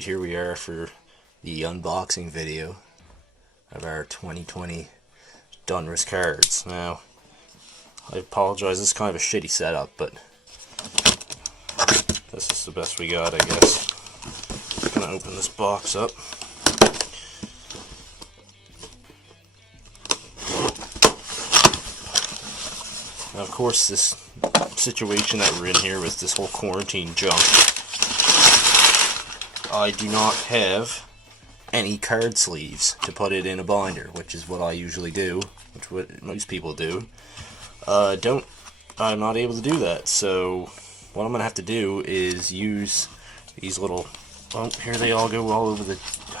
Alright, here we are for the unboxing video of our 2020 Donruss cards. Now, I apologize, this is kind of a shitty setup, but this is the best we got, I guess. I'm gonna open this box up. Now, of course, this situation that we're in here with this whole quarantine junk, I do not have any card sleeves to put it in a binder, which is what I usually do, which is what most people do. I'm not able to do that, so what I'm gonna have to do is use these little, well, here they all go all over the floor.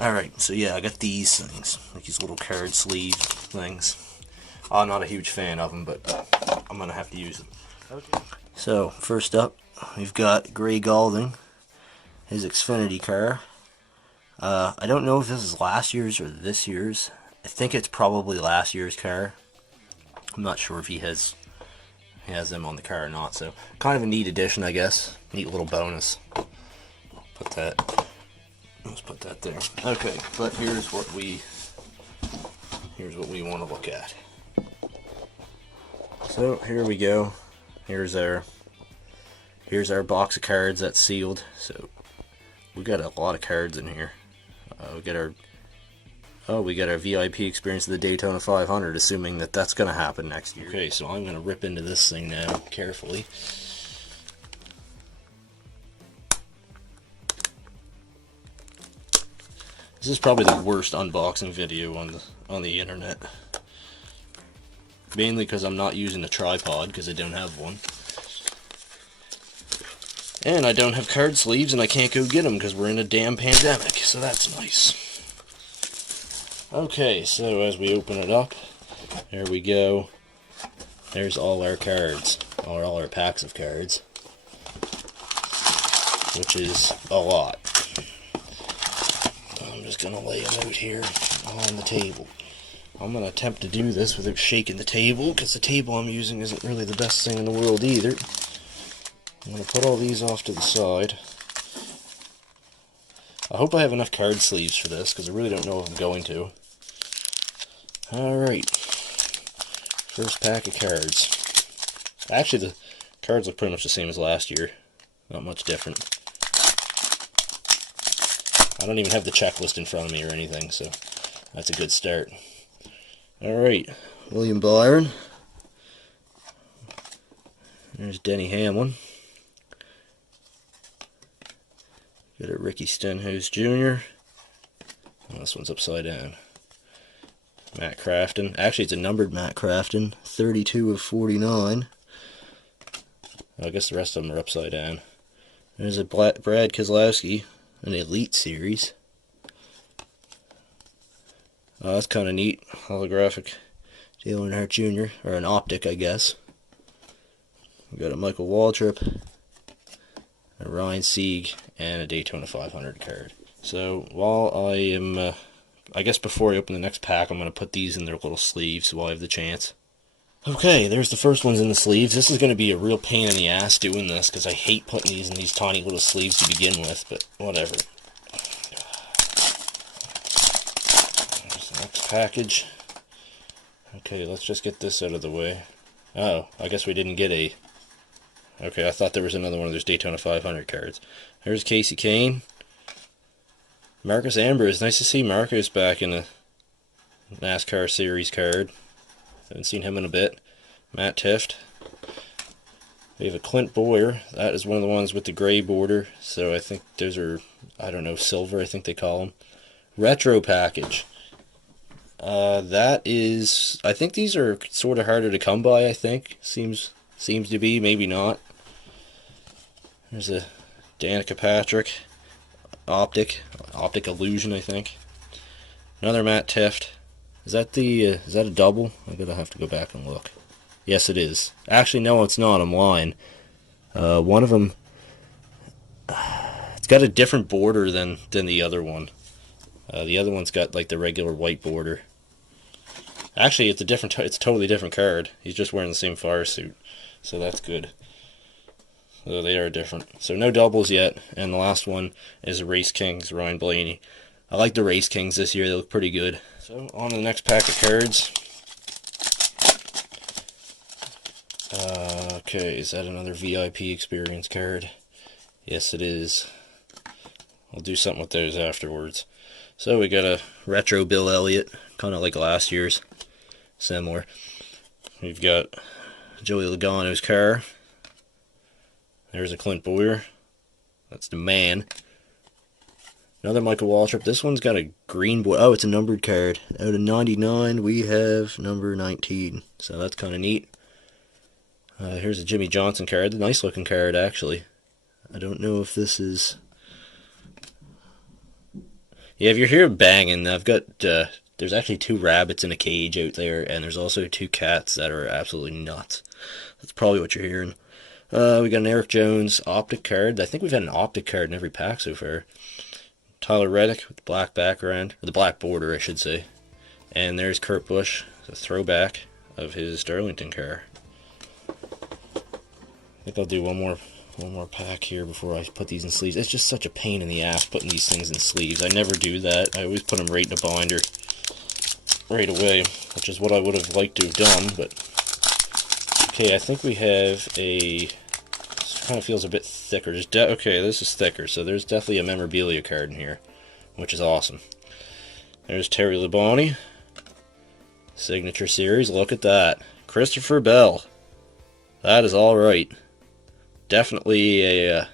Alright, so yeah, I got these things, like these little card sleeve things. I'm not a huge fan of them, but I'm going to have to use them. Okay. So, first up, we've got Gray Galding, his Xfinity car. I don't know if this is last year's or this year's. I think it's probably last year's car. I'm not sure if he has them on the car or not, so kind of a neat addition, I guess. Neat little bonus. Let's put that there. Okay, but here's what we want to look at. So here we go. Here's our box of cards that's sealed. So we got a lot of cards in here. We got our VIP experience of the Daytona 500, assuming that that's going to happen next year. Okay, so I'm going to rip into this thing now carefully. This is probably the worst unboxing video on the internet. Mainly because I'm not using a tripod because I don't have one. And I don't have card sleeves and I can't go get them because we're in a damn pandemic, so that's nice. Okay, so as we open it up, there we go. There's all our cards, or all our packs of cards, which is a lot. I'm just going to lay them out here on the table. I'm going to attempt to do this without shaking the table, because the table I'm using isn't really the best thing in the world either. I'm going to put all these off to the side. I hope I have enough card sleeves for this, because I really don't know if I'm going to. Alright. First pack of cards. Actually, the cards look pretty much the same as last year. Not much different. I don't even have the checklist in front of me or anything, so that's a good start. Alright, William Byron. There's Denny Hamlin. Got a Ricky Stenhouse Jr. Oh, this one's upside down. Matt Crafton. Actually, it's a numbered Matt Crafton. 32 of 49. I guess the rest of them are upside down. There's a Brad Keselowski, an Elite Series. Oh, that's kind of neat. Holographic Dale Earnhardt Jr. Or an optic, I guess. We got a Michael Waltrip, a Ryan Sieg, and a Daytona 500 card. So while I am, I guess before I open the next pack, I'm going to put these in their little sleeves while I have the chance. Okay, there's the first ones in the sleeves. This is going to be a real pain in the ass doing this, because I hate putting these in these tiny little sleeves to begin with, but whatever. There's the next package. Okay, let's just get this out of the way. Oh, I guess we didn't get a... Okay, I thought there was another one of those Daytona 500 cards. There's Casey Kane. Marcus Ambrose. Nice to see Marcus back in a NASCAR Series card. Haven't seen him in a bit. Matt Tifft. We have a Clint Boyer. That is one of the ones with the gray border. So I think those are, I don't know, silver, I think they call them. Retro package. That is, I think these are sort of harder to come by, I think. Seems to be, maybe not. There's a Danica Patrick. Optic Illusion, I think. Another Matt Tifft. Is that a double? I'm gonna have to go back and look. Yes, it is. Actually, no, it's not. I'm lying. One of them, it's got a different border than the other one. The other one's got like the regular white border. Actually, it's it's a totally different card. He's just wearing the same fire suit, so that's good. So they are different. So no doubles yet, and the last one is Race Kings, Ryan Blaney. I like the Race Kings this year, they look pretty good. So on to the next pack of cards. Okay, is that another VIP experience card? Yes, it is. I'll do something with those afterwards. So we got a retro Bill Elliott, kind of like last year's, similar. We've got Joey Logano's car. There's a Clint Boyer. That's the man. Another Michael Waltrip. This one's got a green boy. Oh, it's a numbered card. Out of 99, we have number 19. So that's kind of neat. Here's a Jimmy Johnson card. A nice looking card, actually. I don't know if this is... Yeah, if you're here banging, I've got... there's actually 2 rabbits in a cage out there, and there's also 2 cats that are absolutely nuts. That's probably what you're hearing. We got an Eric Jones optic card. I think we've had an optic card in every pack so far. Tyler Reddick with the black background, or the black border, I should say. And there's Kurt Busch, the throwback of his Darlington car. I think I'll do one more pack here before I put these in sleeves. It's just such a pain in the ass putting these things in sleeves. I never do that. I always put them right in a binder right away, which is what I would have liked to have done, but okay, I think we have a... This kind of feels a bit thicker. Okay, this is thicker, so there's definitely a memorabilia card in here, which is awesome. There's Terry Labonte. Signature Series, look at that. Christopher Bell. That is alright. Definitely a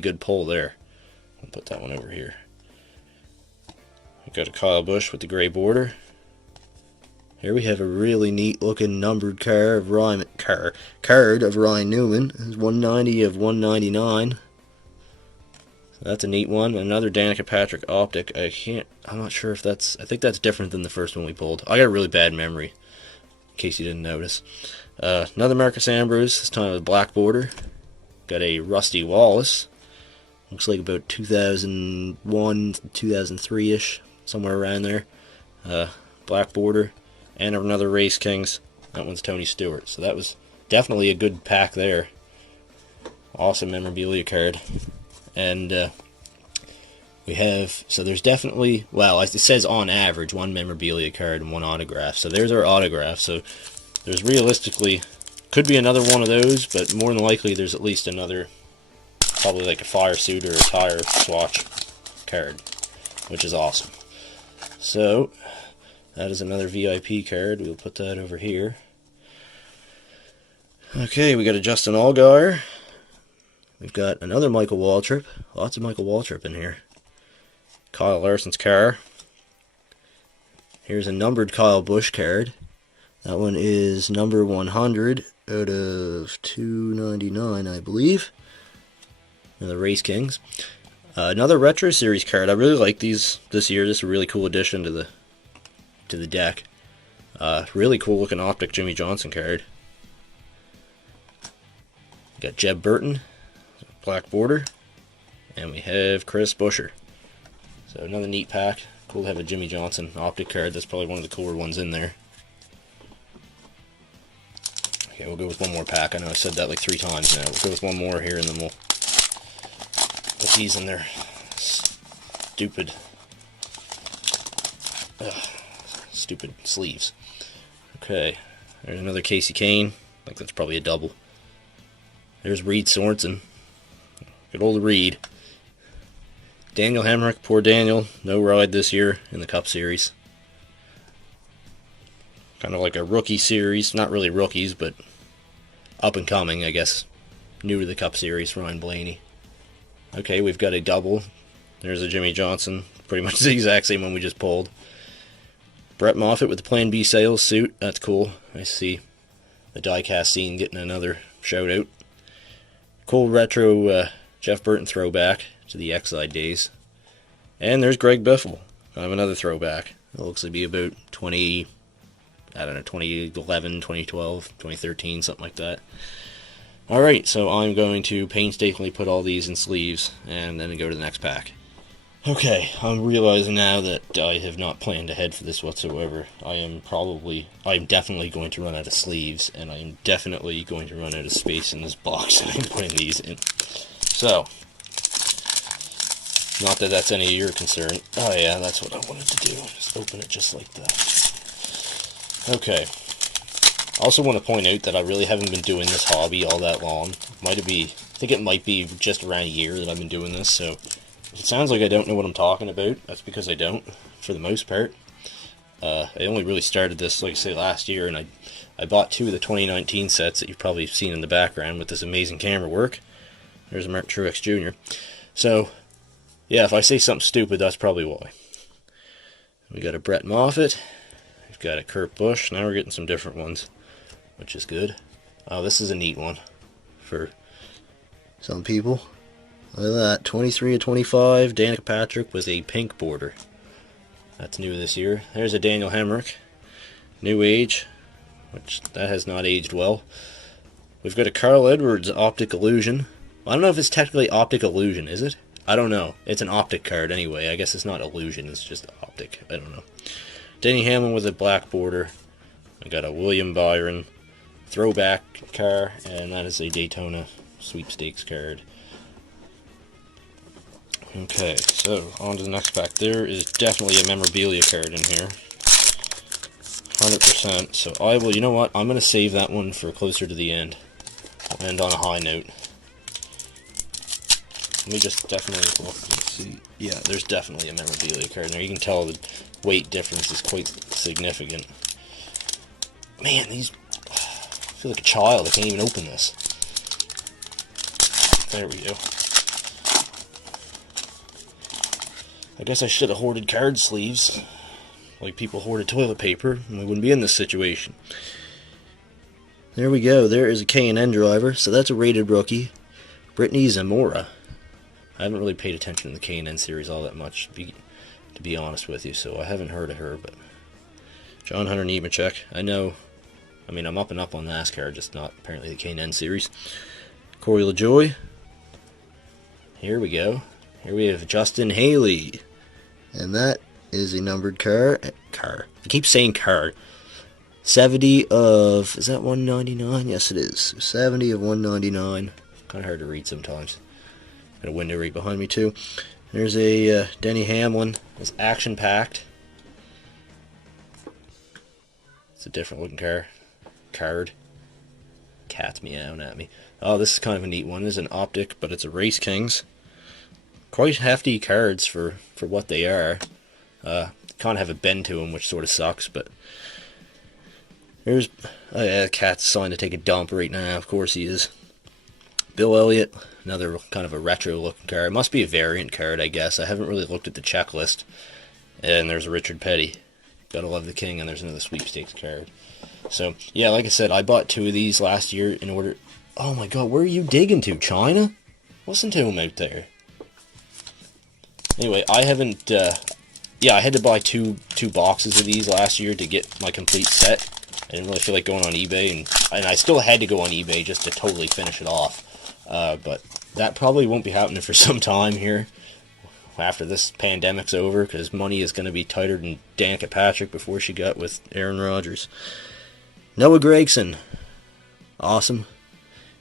good pull there. I'll put that one over here. We've got a Kyle Busch with the gray border. Here we have a really neat looking numbered card of Ryan Newman. It's 190 of 199. So that's a neat one. Another Danica Patrick optic. I'm not sure if that's... I think that's different than the first one we pulled. I got a really bad memory, in case you didn't notice. Another Marcus Ambrose, this time with a black border. Got a Rusty Wallace. Looks like about 2001, 2003-ish, somewhere around there. Black border. And another Race Kings. That one's Tony Stewart. So that was definitely a good pack there. Awesome memorabilia card. And we have... So there's definitely... Well, it says on average 1 memorabilia card and 1 autograph. So there's our autograph. So there's realistically... Could be another one of those, but more than likely there's at least another... Probably like a fire suit or a tire swatch card. Which is awesome. So... That is another VIP card. We'll put that over here. Okay, we got a Justin Allgaier. We've got another Michael Waltrip. Lots of Michael Waltrip in here. Kyle Larson's car. Here's a numbered Kyle Busch card. That one is number 100 out of 299, I believe. The Race Kings. Another Retro Series card. I really like these this year. This is a really cool addition to the deck. Really cool looking optic Jimmy Johnson card. Got Jeb Burton, black border, and we have Chris Buescher. So another neat pack. Cool to have a Jimmy Johnson optic card. That's probably one of the cooler ones in there. Okay, we'll go with one more pack. I know I said that like 3 times now. We'll go with one more here and then we'll put these in their stupid sleeves. Okay, there's another Casey Kane. I think that's probably a double. There's Reed Sorensen. Good old Reed. Daniel Hemrick, poor Daniel. No ride this year in the Cup Series. Kind of like a rookie series. Not really rookies, but up and coming, I guess. New to the Cup Series, Ryan Blaney. Okay, we've got a double. There's a Jimmy Johnson. Pretty much the exact same one we just pulled. Brett Moffitt with the Plan B sales suit. That's cool. I see the diecast scene getting another shout out. Cool retro Jeff Burton throwback to the X-Side days. And there's Greg Biffle. I have another throwback. It looks to be about 2011, 2012, 2013, something like that. Alright, so I'm going to painstakingly put all these in sleeves and then go to the next pack. Okay, I'm realizing now that I have not planned ahead for this whatsoever. I'm definitely going to run out of sleeves, and I'm definitely going to run out of space in this box that I'm putting these in. So, not that that's any of your concern. Oh yeah, that's what I wanted to do. Just open it just like that. Okay. I also want to point out that I really haven't been doing this hobby all that long. I think it might be just around a year that I've been doing this, so if it sounds like I don't know what I'm talking about, that's because I don't, for the most part. I only really started this, like I say, last year, and I bought 2 of the 2019 sets that you've probably seen in the background with this amazing camera work. There's a Martin Truex Jr. So, yeah, if I say something stupid, that's probably why. We got a Brett Moffitt. We've got a Kurt Busch. Now we're getting some different ones, which is good. Oh, this is a neat one for some people. Look at that, 23 of 25, Danica Patrick with a pink border. That's new this year. There's a Daniel Hemrick, new age, which that has not aged well. We've got a Carl Edwards Optic Illusion. I don't know if it's technically Optic Illusion, is it? I don't know. It's an optic card anyway. I guess it's not illusion, it's just optic. I don't know. Denny Hamlin with a black border. I got a William Byron throwback car, and that is a Daytona sweepstakes card. Okay, so on to the next pack. There is definitely a memorabilia card in here. 100%. So I will, you know what, I'm going to save that one for closer to the end. I'll end on a high note. Let me just definitely look and see. Yeah, there's definitely a memorabilia card in there. You can tell the weight difference is quite significant. Man, I feel like a child. I can't even open this. There we go. I guess I should have hoarded card sleeves, like people hoarded toilet paper, and we wouldn't be in this situation. There we go. There is a K&N driver, so that's a rated rookie. Brittany Zamora. I haven't really paid attention to the K&N series all that much, to be honest with you, so I haven't heard of her, but John Hunter Nemechek. I'm up and up on NASCAR, just not apparently the K&N series. Corey LaJoie. Here we go. Here we have Justin Haley. And that is a numbered car. I keep saying card. 70 of... Is that 199? Yes, it is. 70 of 199. Kind of hard to read sometimes. Got a window right behind me, too. There's a Denny Hamlin. It's action-packed. It's a different looking card. Cat's meowing at me. Oh, this is kind of a neat one. This is an optic, but it's a Race Kings. Quite hefty cards for what they are. Can't have a bend to them, which sort of sucks, but there's the cat's starting to take a dump right now. Of course he is. Bill Elliott, another kind of a retro looking card. It must be a variant card, I guess. I haven't really looked at the checklist. And there's a Richard Petty. Gotta love the king, and there's another sweepstakes card. So yeah, like I said, I bought 2 of these last year in order. Oh my god, where are you digging to, China? Listen to him out there. Anyway, I haven't, I had to buy two boxes of these last year to get my complete set. I didn't really feel like going on eBay, and I still had to go on eBay just to totally finish it off. But that probably won't be happening for some time here after this pandemic's over, because money is going to be tighter than Danica Patrick before she got with Aaron Rodgers. Noah Gragson. Awesome.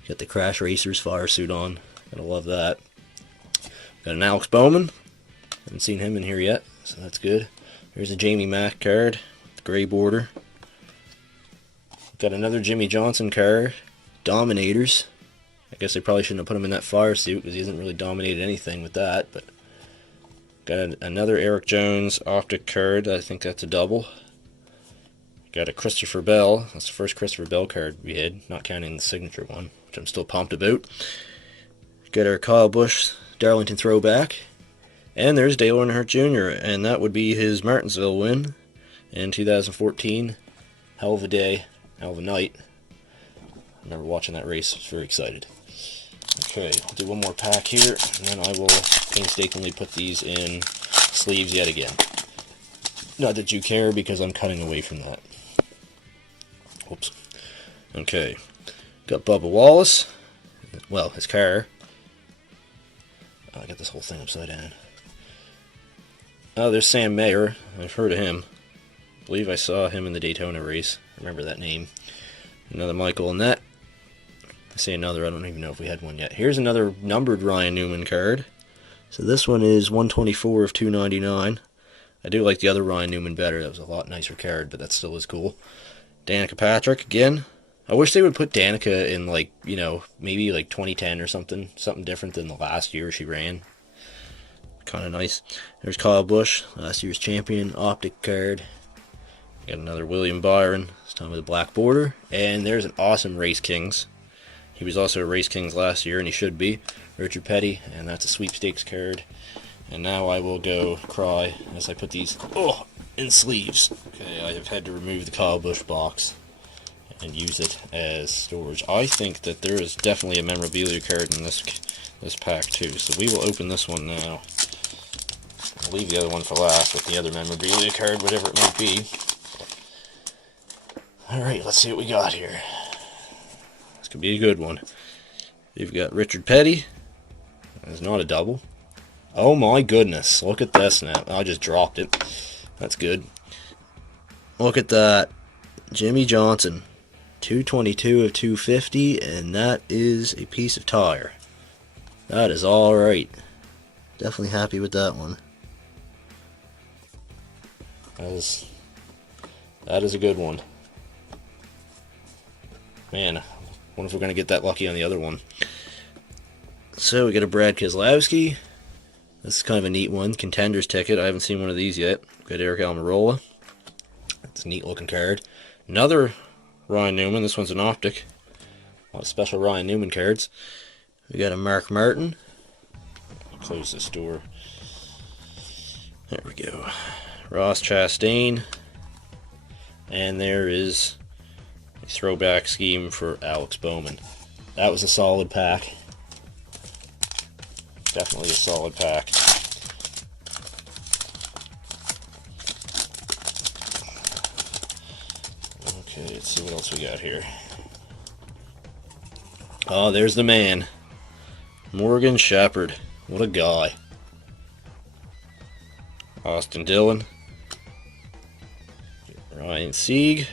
Got the Crash Racers fire suit on. Gotta love that. Got an Alex Bowman. Haven't seen him in here yet, so that's good. There's a Jamie Mack card, the gray border. Got another Jimmy Johnson card, Dominators. I guess they probably shouldn't have put him in that fire suit because he hasn't really dominated anything with that. But got another Eric Jones optic card. I think that's a double. Got a Christopher Bell. That's the first Christopher Bell card we had, not counting the signature one, which I'm still pumped about. Got our Kyle Busch Darlington throwback. And there's Dale Earnhardt Jr., and that would be his Martinsville win in 2014. Hell of a day, hell of a night. I remember watching that race, I was very excited. Okay, I'll do one more pack here, and then I will painstakingly put these in sleeves yet again. Not that you care, because I'm cutting away from that. Whoops. Okay, got Bubba Wallace. Well, his car. I got this whole thing upside down. Oh, there's Sam Mayer. I've heard of him. I believe I saw him in the Daytona race. Remember that name. Another Michael Annett. I say another, I don't even know if we had one yet. Here's another numbered Ryan Newman card. So this one is 124 of 299. I do like the other Ryan Newman better. That was a lot nicer card, but that still is cool. Danica Patrick again. I wish they would put Danica in, like, you know, maybe like 2010 or something. Something different than the last year she ran. Kind of nice. There's Kyle Busch, last year's champion, optic card. Got another William Byron, this time with a black border. And there's an awesome Race Kings. He was also a Race Kings last year, and he should be. Richard Petty, and that's a sweepstakes card. And now I will go cry as I put these in sleeves. Okay, I have had to remove the Kyle Busch box and use it as storage. I think that there is definitely a memorabilia card in this pack too, so we will open this one now. I'll leave the other one for last with the other memorabilia card, whatever it might be. Alright, let's see what we got here. This could be a good one. You've got Richard Petty. It's not a double. Oh my goodness, look at this now. I just dropped it. That's good. Look at that. Jimmy Johnson. 222 of 250, and that is a piece of tire. That is alright. Definitely happy with that one. That is a good one. Man, I wonder if we're going to get that lucky on the other one. So we got a Brad Keselowski. This is kind of a neat one. Contenders ticket. I haven't seen one of these yet. Got Eric Almirola. That's a neat looking card. Another Ryan Newman. This one's an optic. A lot of special Ryan Newman cards. We got a Mark Martin. Close this door. There we go. Ross Chastain. And there is a throwback scheme for Alex Bowman. That was a solid pack. Definitely a solid pack. Okay, let's see what else we got here. Oh, there's the man. Morgan Shepherd. What a guy. Austin Dillon. Ryan Sieg.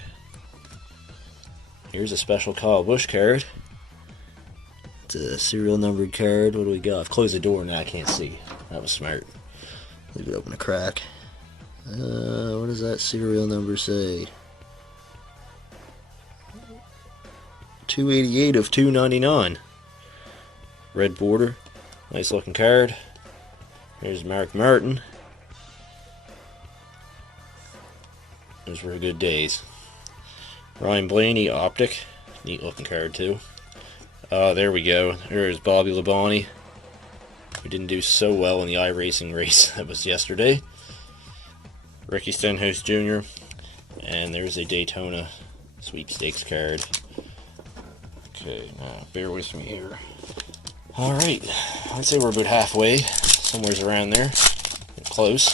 Here's a special Kyle Busch card. It's a serial numbered card. What do we got? I've closed the door now. I can't see. That was smart. Leave it open a crack. What does that serial number say? 288 of 299. Red border. Nice looking card. There's Mark Martin. Those were good days. Ryan Blaney, optic. Neat looking card too. There we go. There's Bobby Labonte. We didn't do so well in the iRacing race that was yesterday. Ricky Stenhouse Jr. And there's a Daytona sweepstakes card. Okay, now bear with me here. Alright, I'd say we're about halfway. Somewhere's around there. Close.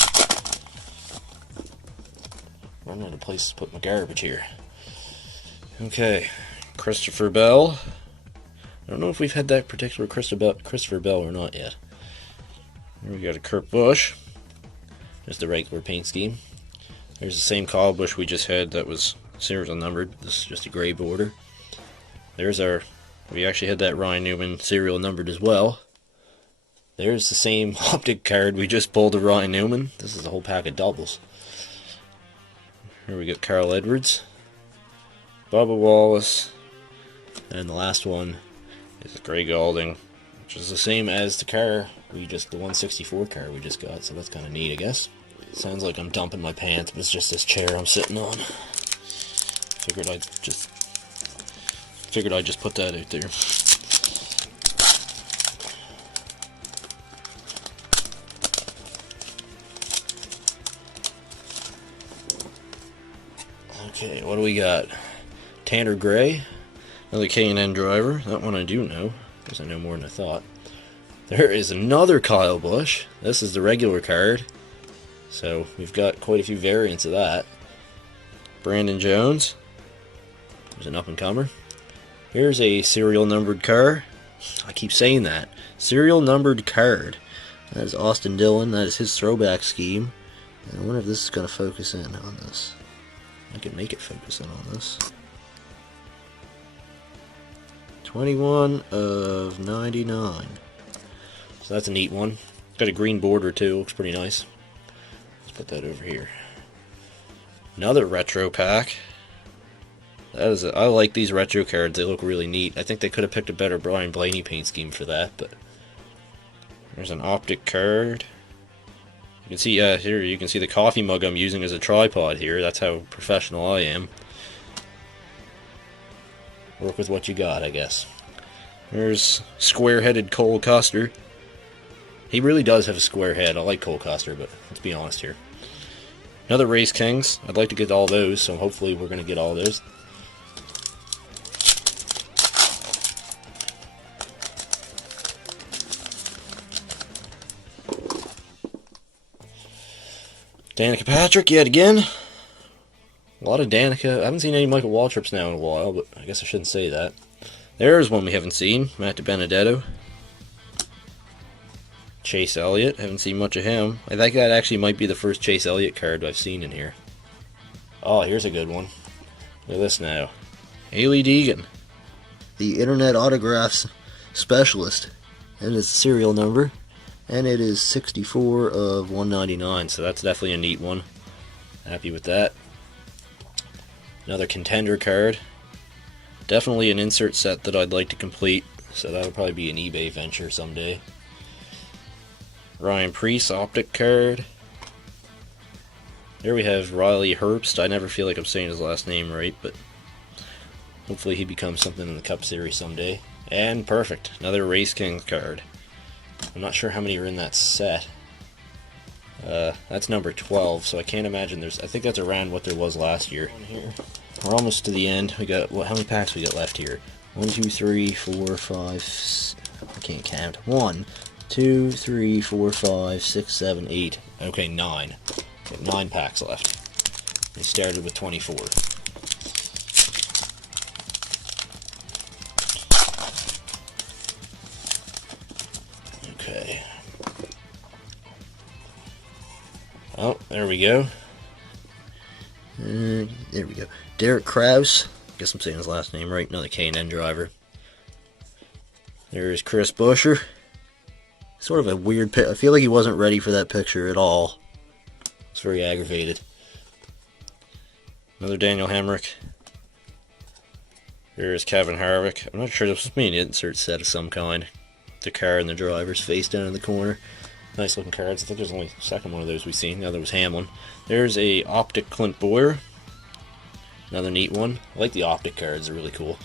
Running out of place to put my garbage here. Okay, Christopher Bell. I don't know if we've had that particular Christopher Bell or not yet. Here we got a Kurt Busch. There's the regular paint scheme. There's the same Kyle Busch we just had that was serial numbered. This is just a gray border. There's we actually had that Ryan Newman serial numbered as well. There's the same optic card we just pulled of Ryan Newman. This is a whole pack of doubles. Here we got Carl Edwards, Bubba Wallace, and the last one is Greg Galding, which is the same as the car the 164 car we just got, so that's kind of neat, I guess. Sounds like I'm dumping my pants, but it's just this chair I'm sitting on. Figured I'd just put that out there. Okay, what do we got? Tanner Gray, another K&N driver. That one I do know, because I know more than I thought. There is another Kyle Busch. This is the regular card, so we've got quite a few variants of that. Brandon Jones. There's an up-and-comer. Here's a serial numbered car. I keep saying that. Serial numbered card. That is Austin Dillon. That is his throwback scheme. And I wonder if this is going to focus in on this. I can make it focus in on this. 21 of 99. So that's a neat one. Got a green border too, looks pretty nice. Let's put that over here. Another retro pack. I like these retro cards, they look really neat. I think they could have picked a better Brian Blaney paint scheme for that, but there's an optic card. You can see here you can see the coffee mug I'm using as a tripod here. That's how professional I am. Work with what you got, I guess. There's square-headed Cole Custer. He really does have a square head. I like Cole Custer, but let's be honest here. Another Race Kings. I'd like to get all those, so hopefully we're going to get all those. Danica Patrick yet again. A lot of Danica. I haven't seen any Michael Waltrips now in a while, but I guess I shouldn't say that. There's one we haven't seen. Matt DiBenedetto. Chase Elliott. Haven't seen much of him. I think that actually might be the first Chase Elliott card I've seen in here. Oh, here's a good one. Look at this now. Hailie Deegan. The Internet Autographs Specialist. And his serial number. And it is 64 of 199, so that's definitely a neat one. Happy with that. Another contender card. Definitely an insert set that I'd like to complete, so that would probably be an eBay venture someday. Ryan Preece optic card. There we have Riley Herbst. I never feel like I'm saying his last name right, but hopefully he becomes something in the Cup Series someday. And perfect, another Race Kings card. I'm not sure how many are in that set. That's number 12, so I can't imagine there's... I think that's around what there was last year. We're almost to the end. We got... How many packs we got left here? 1, 2, 3, 4, 5... I can't count. 1, 2, 3, 4, 5, 6, 7, 8... Okay, 9. We have 9 packs left. We started with 24. Okay. Oh, there we go. There we go. Derek Kraus. Guess I'm saying his last name right. Another K&N driver. There's Chris Buescher. Sort of a weird pic. I feel like he wasn't ready for that picture at all. It's very aggravated. Another Daniel Hemrick. Here's Kevin Harvick. I'm not sure this was me an insert set of some kind. The car and the driver's face down in the corner. Nice looking cards. I think there's only the second one of those we've seen. The other was Hamlin. There's a optic Clint Boyer. Another neat one. I like the optic cards. They're really cool.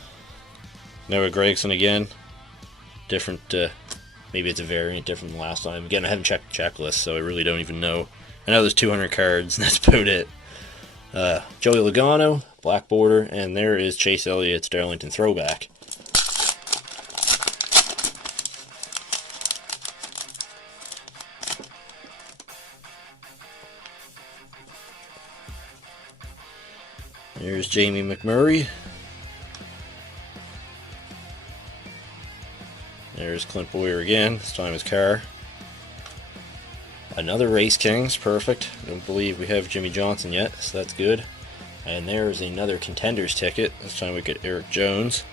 Noah Gragson again. Different, maybe it's a variant different than last time. Again, I haven't checked the checklist, so I really don't even know. I know there's 200 cards, and that's about it. Joey Logano, black border, and there is Chase Elliott's Darlington throwback. There's Jamie McMurray. There's Clint Boyer again, this time his car. Another Race Kings, perfect. Don't believe we have Jimmy Johnson yet, so that's good. And there's another Contenders ticket. This time we get Eric Jones.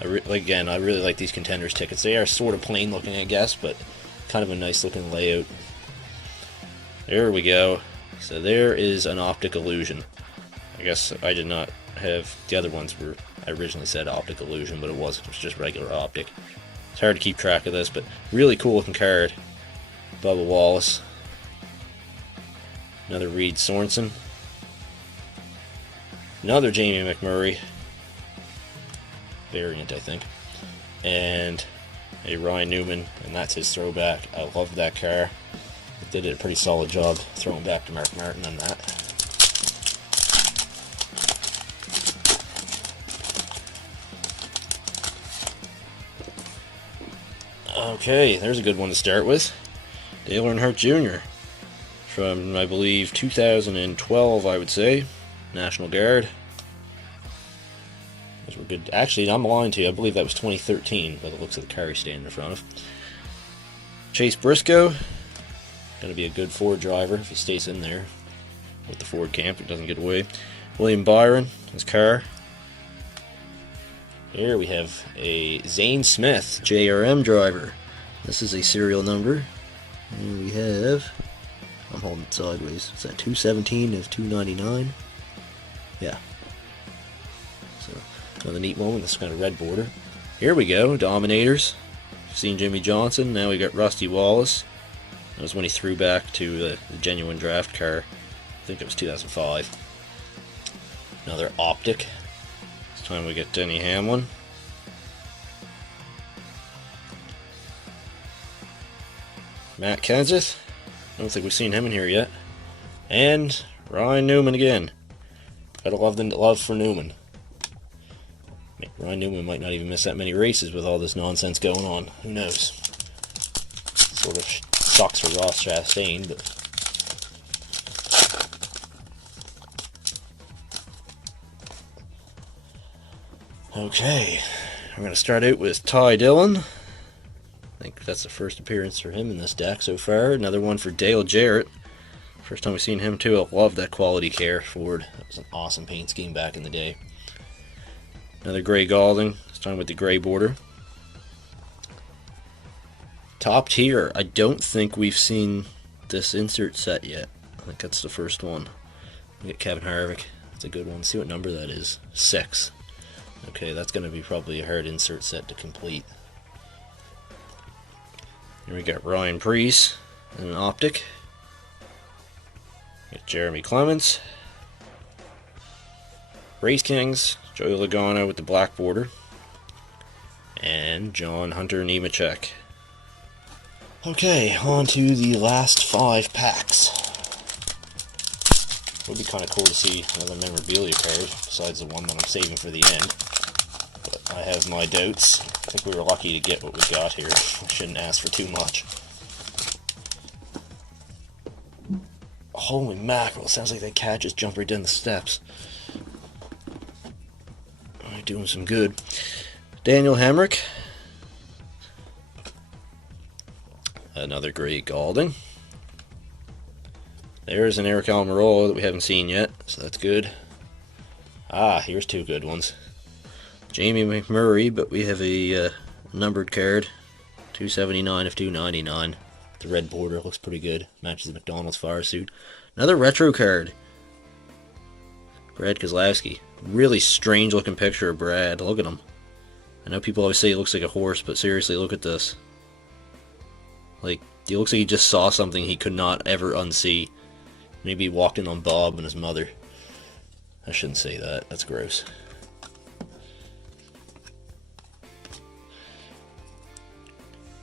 Again, I really like these Contenders tickets. They are sort of plain looking, I guess, but kind of a nice looking layout. There we go. So there is an Optic Illusion. I guess I did not have... The other ones were... I originally said Optic Illusion, but it wasn't. It was just regular Optic. It's hard to keep track of this, but really cool looking card. Bubba Wallace. Another Reed Sorensen. Another Jamie McMurray. Variant, I think. And a Ryan Newman, and that's his throwback. I love that car. They did a pretty solid job throwing back to Mark Martin on that. Okay, there's a good one to start with. Dale Earnhardt Jr. from, I believe, 2012, I would say. National Guard. Those were good. Actually, I'm lying to you. I believe that was 2013 by the looks of the car he's standing in front of. Chase Briscoe. Going to be a good Ford driver if he stays in there with the Ford camp. He doesn't get away. William Byron, his car. Here we have a Zane Smith JRM driver. This is a serial number. And we have, I'm holding it sideways, is that 217 of 299? Yeah. So, another neat one with this kind of red border. Here we go, Dominators. You've seen Jimmy Johnson, now we got Rusty Wallace. That was when he threw back to the genuine draft car. I think it was 2005. Another Optic. This time we get Denny Hamlin. Matt Kenseth. I don't think we've seen him in here yet. And Ryan Newman again. Gotta love the love for Newman. Ryan Newman might not even miss that many races with all this nonsense going on. Who knows? Sort of sucks for Ross Chastain, but okay. I'm going to start out with Ty Dillon. I think that's the first appearance for him in this deck so far. Another one for Dale Jarrett. First time we've seen him too. I love that Quality Care Ford. That was an awesome paint scheme back in the day. Another Gray Gaulding, this time with the gray border. Top Tier. I don't think we've seen this insert set yet. I think that's the first one. We get Kevin Harvick. That's a good one. Let's see what number that is. 6. Okay, that's going to be probably a hard insert set to complete. Here we got Ryan Preece and an Optic. We got Jeremy Clements. Race Kings, Joey Logano with the black border. And John Hunter Nemechek. Okay, on to the last 5 packs. Would be kind of cool to see another memorabilia card besides the one that I'm saving for the end. But I have my doubts. I think we were lucky to get what we got here. I shouldn't ask for too much. Holy mackerel, sounds like that cat just jumped right down the steps. Alright, doing some good. Daniel Hemrick. Another Gray Gaulding. There's an Eric Almirola that we haven't seen yet, so that's good. Ah, here's 2 good ones. Jamie McMurray, but we have a numbered card. 279 of 299. The red border looks pretty good. Matches the McDonald's fire suit. Another retro card. Brad Keselowski. Really strange looking picture of Brad. Look at him. I know people always say he looks like a horse, but seriously, look at this. Like, he looks like he just saw something he could not ever unsee. Maybe he walked in on Bob and his mother. I shouldn't say that. That's gross.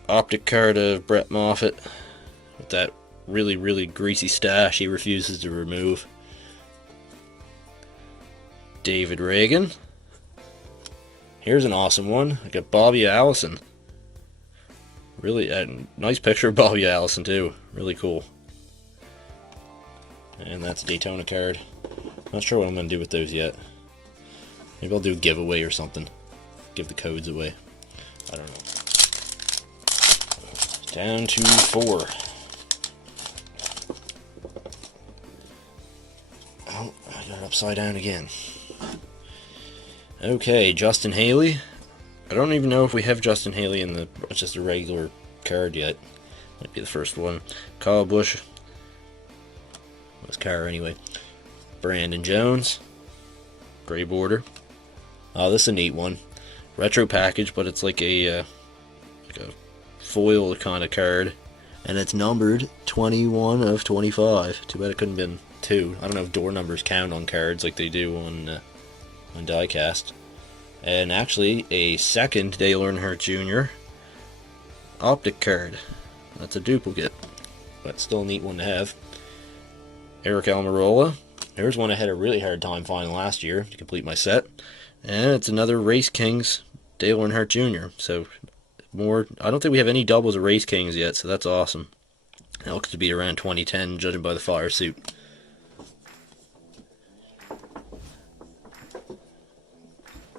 Optic card of Brett Moffitt. With that really, really greasy stash he refuses to remove. David Reagan. Here's an awesome one. I got Bobby Allison. Really nice picture of Bobby Allison too. Really cool. And that's a Daytona card. Not sure what I'm going to do with those yet. Maybe I'll do a giveaway or something. Give the codes away. I don't know. Down to 4. Oh, I got it upside down again. Okay, Justin Haley. I don't even know if we have Justin Haley in the just a regular card yet. Might be the first one. Kyle Busch. His car anyway. Brandon Jones. Gray border. Oh, this is a neat one. Retro package, but it's like a foil kind of card. And it's numbered 21 of 25. Too bad it couldn't have been 2. I don't know if door numbers count on cards like they do on diecast. And actually, a second Dale Earnhardt Jr. Optic card. That's a duplicate, but still a neat one to have. Eric Almirola. There's one I had a really hard time finding last year to complete my set. And it's another Race Kings Dale Earnhardt Jr. So, more. I don't think we have any doubles of Race Kings yet, so that's awesome. That looks to be around 2010, judging by the fire suit.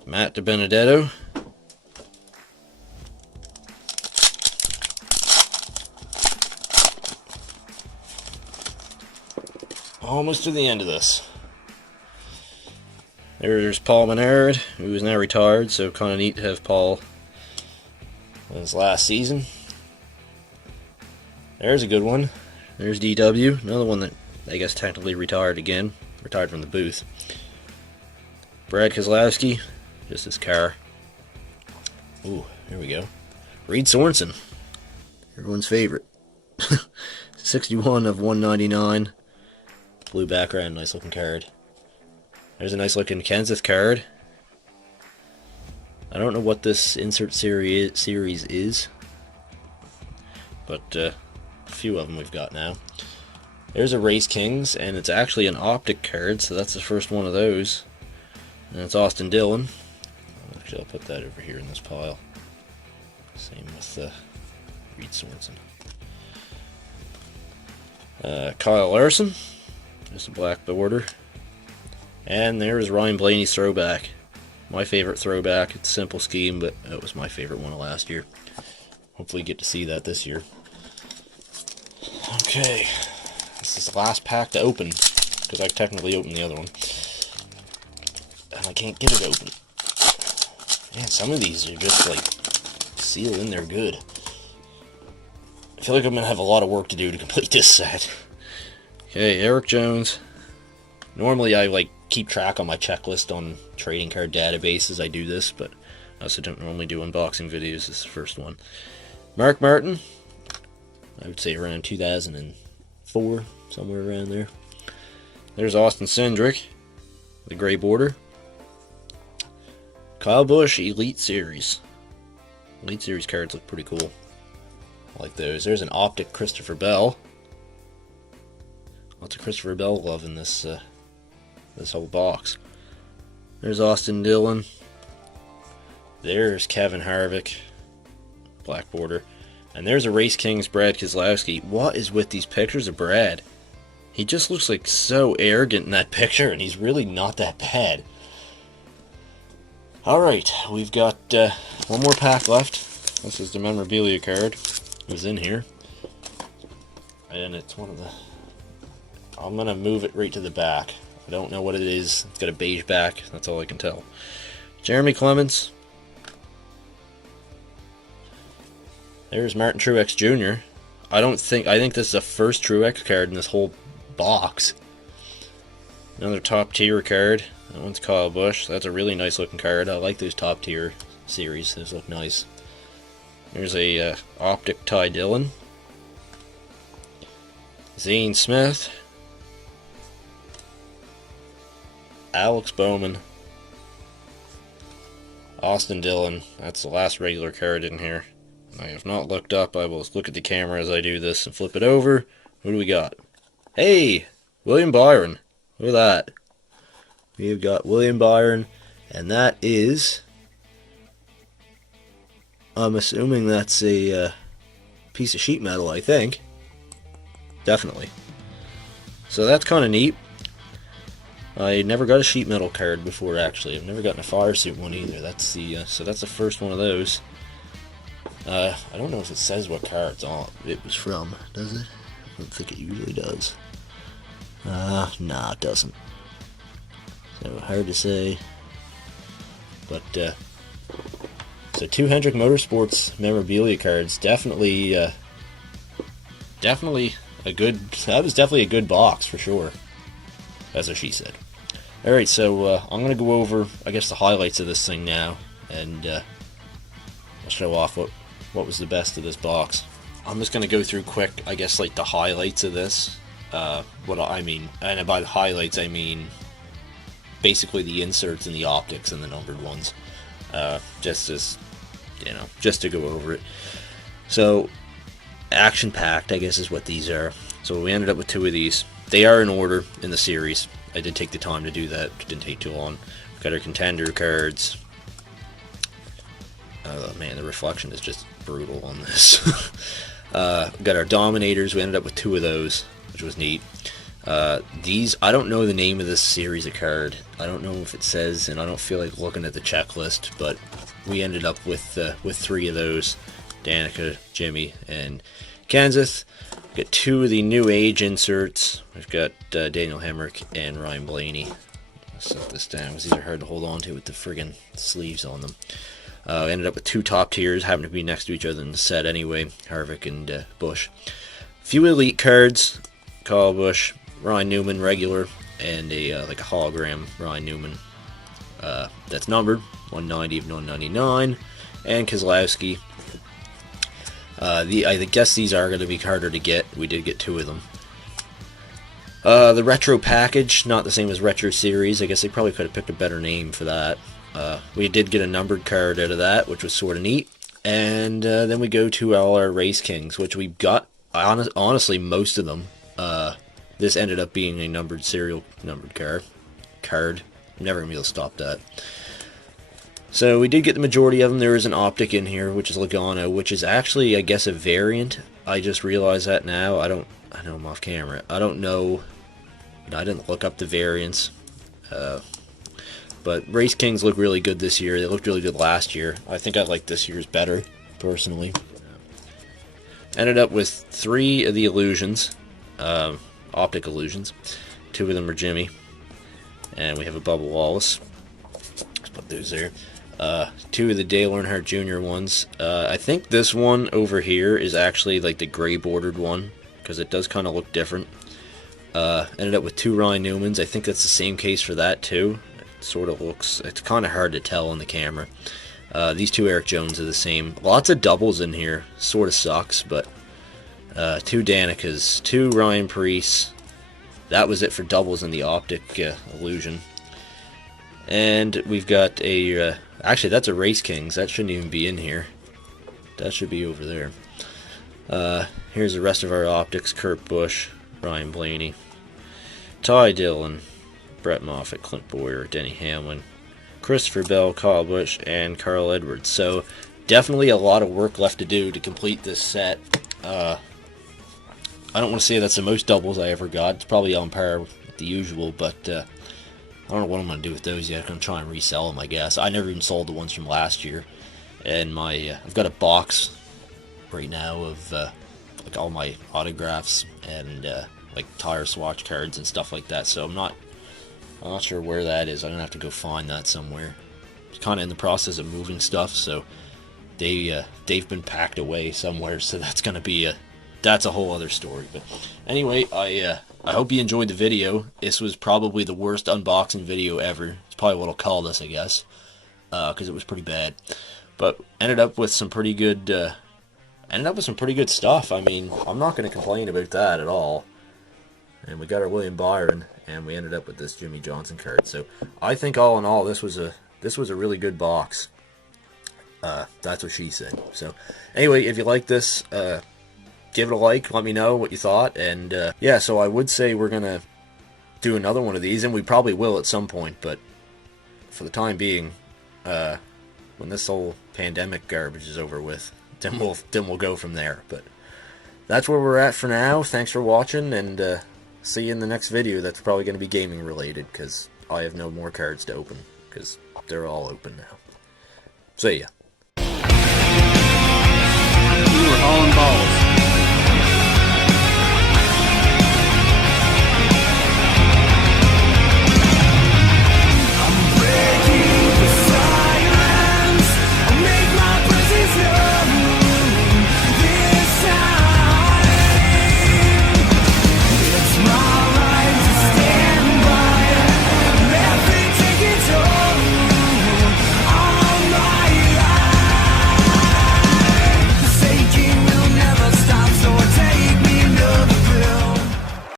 Matt DiBenedetto. almost to the end of this. There's Paul Menard, who is now retired, so kind of neat to have Paul in his last season. There's a good one. There's DW, another one that I guess technically retired again. Retired from the booth. Brad Keselowski, just his car. Ooh, here we go. Reed Sorensen, everyone's favorite. 61 of 199. Blue background, nice looking card. There's a nice looking Kenseth card. I don't know what this insert series is, but a few of them we've got now. There's a Race Kings, and it's actually an optic card, so that's the first one of those. And it's Austin Dillon. Actually, I'll put that over here in this pile. Same with Reed Sorensen. Kyle Larson, just a black border. And there's Ryan Blaney's throwback. My favorite throwback. It's a simple scheme, but that was my favorite one of last year. Hopefully you get to see that this year. Okay. This is the last pack to open, because I technically opened the other one. And I can't get it open. Man, some of these are just like sealed in there good. I feel like I'm going to have a lot of work to do to complete this set. Okay, Eric Jones. Normally I like keep track on my checklist on trading card databases. I do this, but I also don't normally do unboxing videos. This is the first one. Mark Martin. I would say around 2004, somewhere around there. There's Austin Cindric, the gray border. Kyle Busch Elite Series. Elite Series cards look pretty cool. I like those. There's an optic Christopher Bell. Lots of Christopher Bell love in this this whole box. There's Austin Dillon. There's Kevin Harvick, black border. And there's a Race Kings Brad Keselowski. What is with these pictures of Brad? He just looks like so arrogant in that picture, and he's really not that bad. Alright, we've got one more pack left. This is the memorabilia card. It was in here. And it's one of the... I'm going to move it right to the back. I don't know what it is. It's got a beige back. That's all I can tell. Jeremy Clements. There's Martin Truex Jr. I think this is the first Truex card in this whole box. Another top tier card. That one's Kyle Busch. That's a really nice looking card. I like those top tier series. Those look nice. There's a optic Ty Dillon. Zane Smith. Alex Bowman. Austin Dillon. That's the last regular card in here. I have not looked up. I will look at the camera as I do this and flip it over. Who do we got? Hey! William Byron. Look at that. We've got William Byron, and that is... I'm assuming that's a piece of sheet metal, I think. Definitely. So that's kind of neat. I never got a sheet metal card before, actually. I've never gotten a fire suit one either. That's the so that's the first one of those. I don't know if it says what car it was from, does it? I don't think it usually does. Nah, it doesn't. So hard to say. But so 2 Hendrick Motorsports memorabilia cards, definitely a good. That was definitely a good box for sure. That's what she said. All right, so I'm gonna go over, I guess, the highlights of this thing now, and I'll show off what was the best of this box. I'm just gonna go through quick, I guess, like the highlights of this. What I mean, and by the highlights I mean basically the inserts and the optics and the numbered ones. Just to go over it. So, action packed, I guess, is what these are. So we ended up with 2 of these. They are in order in the series. I did take the time to do that. It didn't take too long. We've got our contender cards. Oh man, the reflection is just brutal on this. We've got our dominators. We ended up with 2 of those, which was neat. These, I don't know the name of this series of card. I don't know if it says, and I don't feel like looking at the checklist, but we ended up with 3 of those. Danica, Jimmy, and Kansas. We've got 2 of the new age inserts. We've got Daniel Hemrick and Ryan Blaney. Let's set this down because these are hard to hold on to with the friggin' sleeves on them. Ended up with 2 top tiers, happened to be next to each other in the set anyway. Harvick and Busch. Few elite cards. Kyle Busch, Ryan Newman regular, and a like a hologram Ryan Newman. That's numbered 190 of 199, and Keselowski. I guess these are going to be harder to get. We did get 2 of them. The retro package, not the same as Retro Series. I guess they probably could have picked a better name for that. We did get a numbered card out of that, which was sort of neat. And then we go to all our Race Kings, which we got, honestly, most of them. This ended up being a numbered serial numbered card. Never going to be able to stop that. So we did get the majority of them. There is an optic in here, which is Logano, which is actually, I guess, a variant. I just realized that now. I know I'm off camera. I don't know. I didn't look up the variants. But Race Kings look really good this year. They looked really good last year. I think I like this year's better, personally. Ended up with 3 of the illusions. Optic illusions. 2 of them are Jimmy. And we have a Bubba Wallace. Let's put those there. 2 of the Dale Earnhardt Jr. ones. I think this one over here is actually like the gray bordered one, because it does kind of look different. Ended up with 2 Ryan Newmans. I think that's the same case for that too. It sort of looks, it's kind of hard to tell on the camera. These 2 Eric Jones are the same. Lots of doubles in here. Sort of sucks, but 2 Danikas, 2 Ryan Preece. That was it for doubles in the optic illusion. And we've got a, actually that's a Race Kings. That shouldn't even be in here. That should be over there. Here's the rest of our optics. Kurt Busch, Ryan Blaney, Ty Dillon, Brett Moffitt, Clint Boyer, Denny Hamlin, Christopher Bell, Kyle Busch, and Carl Edwards. So definitely a lot of work left to do to complete this set. I don't want to say that's the most doubles I ever got. It's probably on par with the usual, but I don't know what I'm going to do with those yet. I'm going to try and resell them, I guess. I never even sold the ones from last year. And my I've got a box right now of like all my autographs and like tire swatch cards and stuff like that. So I'm not sure where that is. I'm going to have to go find that somewhere. It's kind of in the process of moving stuff, so they've been packed away somewhere. So that's going to be that's a whole other story. But anyway, I hope you enjoyed the video. This was probably the worst unboxing video ever. It's probably what I'll call this, I guess, because it was pretty bad. But ended up with some pretty good stuff. I mean, I'm not going to complain about that at all. And we got our William Byron, and we ended up with this Jimmy Johnson card. So I think all in all, this was a really good box. That's what she said. So anyway, if you like this, give it a like. Let me know what you thought. And yeah, so I would say we're gonna do another one of these, and we probably will at some point. But for the time being, when this whole pandemic garbage is over with, then we'll go from there. But that's where we're at for now. Thanks for watching, and see you in the next video. That's probably going to be gaming related, because I have no more cards to open, because they're all open now. See ya.